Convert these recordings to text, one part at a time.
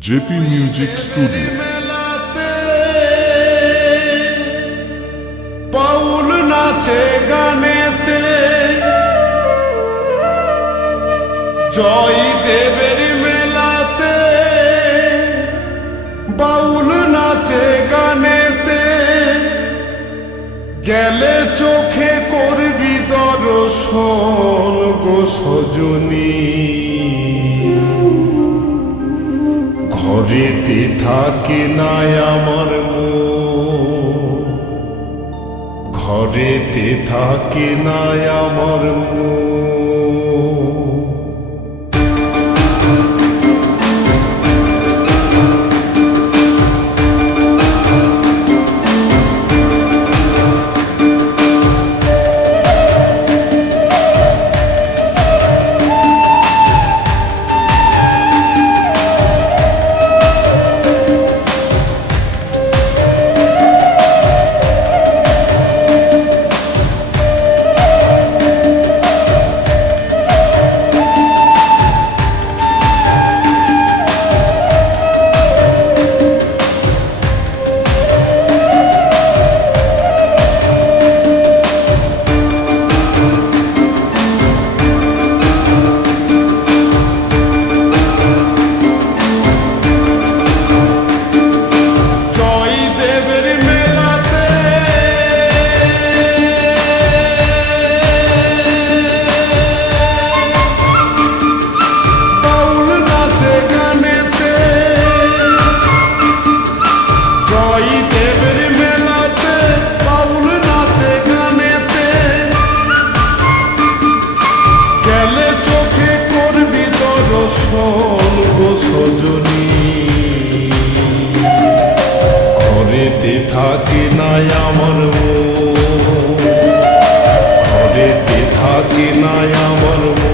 JP music studio Paul নাচে গানেতে। জয় দেবের মেলাতে। বাউল নাচে গানেতে। গেলে চোখে করবি দর্শন গো সজনী। ঘরেতে থাকে নাই আমার ঘরেতে থাকে নাই আমার মন থাকে নাই আমার মন।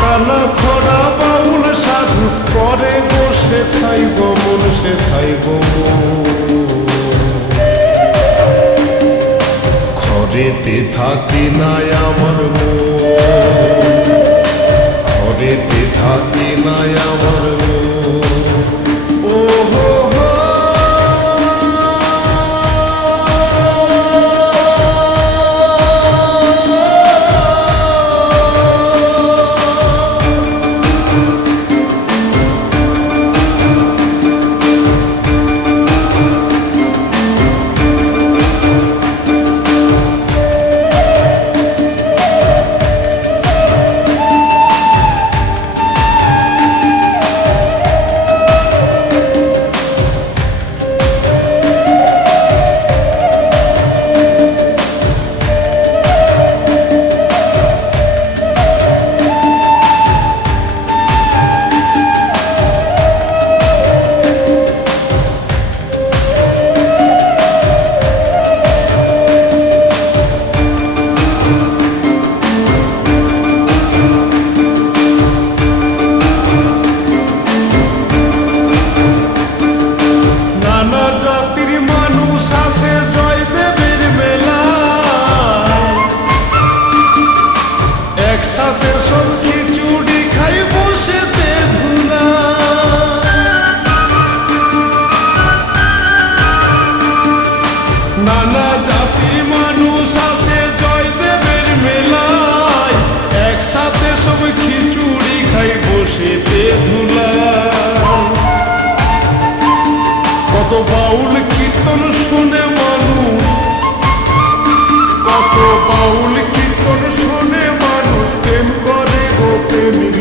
কানা খরা বাউল সাধু করে বসে থাইব মন, সে থাইব খরেতে থাকে নাই আমার মন। খরেতে থাকে নাই আমার নানা জাতির মানুষ আসে জয়দেবের মেলায়। একসাথে সব খিচুড়ি খাই বসেতে ধুলা কত বাউল কীর্তন শুনে মানুষ। কত বাউল কীর্তন শুনে মানুষ প্রেম করে গো প্রেমিক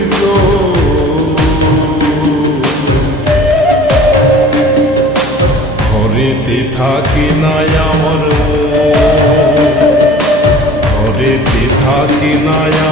ঘরেতে থাকি নাই থাকি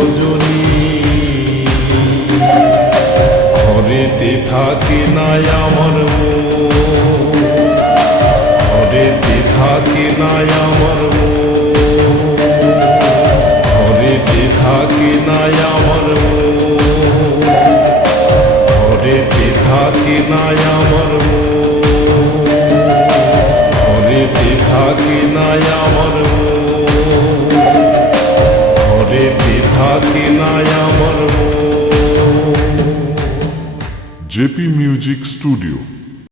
গো সজনী ঘরেতে থাকি নাই আমার। ঘরেতে থাকি নাই আমার। ঘরেতে থাকি নাই আমার। ঘরেতে থাকি নাই আমার আমার মন। JP music studio